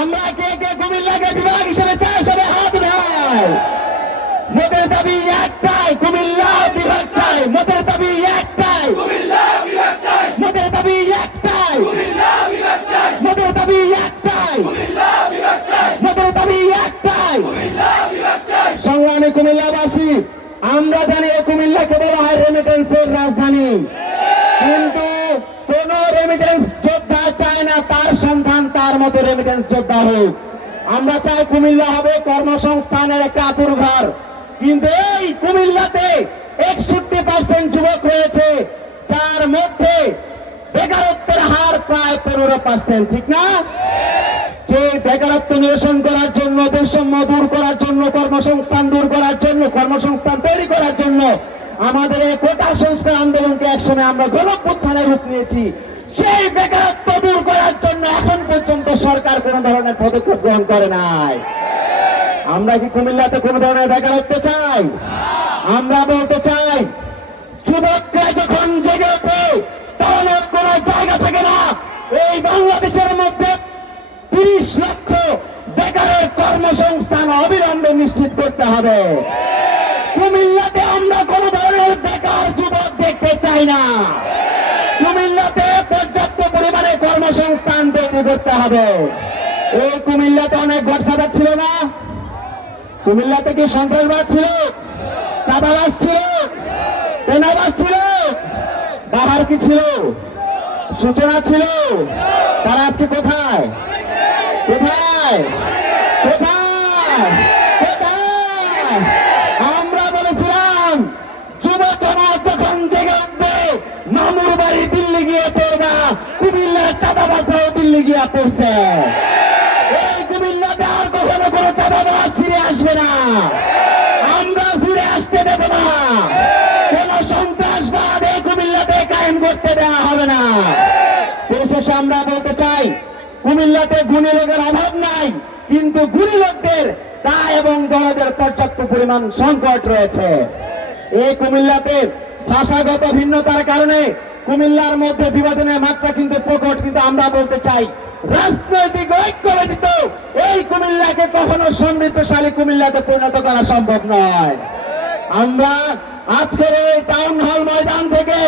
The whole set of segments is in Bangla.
আমরা কে কে কুমিল্লাকে বিভাগ হিসেবে চাই সবাই হাত উঠায় মোদের দাবি একটাই কুমিল্লা বিভাগ চাই। মোদের দাবি একটাই মোদের দাবি একটাই মোদের দাবি একটাই মোদের দাবি একটাই সংগ্রামী কুমিল্লাবাসী, আমরা জানি এই কুমিল্লাকে বলা হয় রেমিটেন্সের রাজধানী কিন্তু কোন রেমিটেন্স যোদ্ধা চায় না তার সন্তান তার মতো রেমিটেন্স যোদ্ধা হোক। আমরা চাই কুমিল্লা হবে কর্মসংস্থানের একটা আতুর ঘর কিন্তু এই কুমিল্লাতে একষট্টি পার্সেন্ট যুবক রয়েছে, যার মধ্যে বেকারত্বের হার প্রায় পনেরো পার্সেন্ট ঠিক না? যে বেকারত্ব নিরসন করার জন্য, বৈষম্য দূর করার জন্য, কর্মসংস্থান দূর করার জন্য, কর্মসংস্থান তৈরি করার জন্য আমাদের এই কোটা সংস্কার আন্দোলনকে একসময় আমরা গণপ্রত্থানে রূপ নিয়েছি। সেই বেকারত্ব সরকার কোন ধরনের পদক্ষেপ গ্রহণ করে নাই। আমরা কি কুমিল্লাতে কোন ধরনের বেকারত্ব চাই? আমরা বলতে চাই, যুবকরা যখন জেগে ওঠে তখন কোন জায়গা থাকে না। এই বাংলাদেশের মধ্যে তিরিশ লক্ষ বেকারের কর্মসংস্থান অবিলম্বে নিশ্চিত করতে হবে। কুমিল্লাতে আমরা কোন ধরনের বেকার যুবক দেখতে চাই না। কুমিল্লাতে কর্মসংস্থান তৈরি করতে হবে। এই কুমিল্লাতে অনেক গডফাদার ছিল না? কুমিল্লাতে কি সন্ত্রাসবাদ ছিল? চাঁদাবাজ ছিল? পেনাবাজ ছিল? বাহার কি ছিল? সূচনা ছিল? তারা আজকে কোথায়? কোথায়? কোথায় আমরা বলেছিলাম যুব সমাজ যখন জেগে উঠবে মামুর বাড়ি দিল্লি গিয়ে পড়বা কুমিল্লার কুমিল্লাতে আর আমরা বলতে চাই কুমিল্লাতে গুণী লোকের অভাব নাই, কিন্তু গুণী লোকদের দায় এবং দলদের পর্যাপ্ত পরিমাণ সংকট রয়েছে। এই কুমিল্লাতে ভাষাগত ভিন্নতার কারণে কুমিল্লার মধ্যে বিভাজনের মাত্রা কিন্তু প্রকট, কিন্তু আমরা বলতে চাই, রাজনৈতিক ঐক্য ব্যতীত এই কুমিল্লাকে কখনো সমৃদ্ধশালী কুমিল্লাতে পরিণত করা সম্ভব নয়। আমরা আজকের এই টাউন হল ময়দান থেকে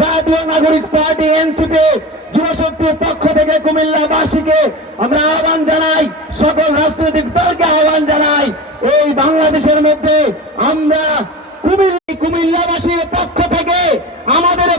জাতীয় নাগরিক পার্টি, এনসিপি, যুবশক্তির পক্ষ থেকে কুমিল্লাবাসীকে আমরা আহ্বান জানাই, সকল রাজনৈতিক দলকে আহ্বান জানাই। এই বাংলাদেশের মধ্যে আমরা কুমিল্লা, কুমিল্লাবাসীর পক্ষ থেকে আমাদের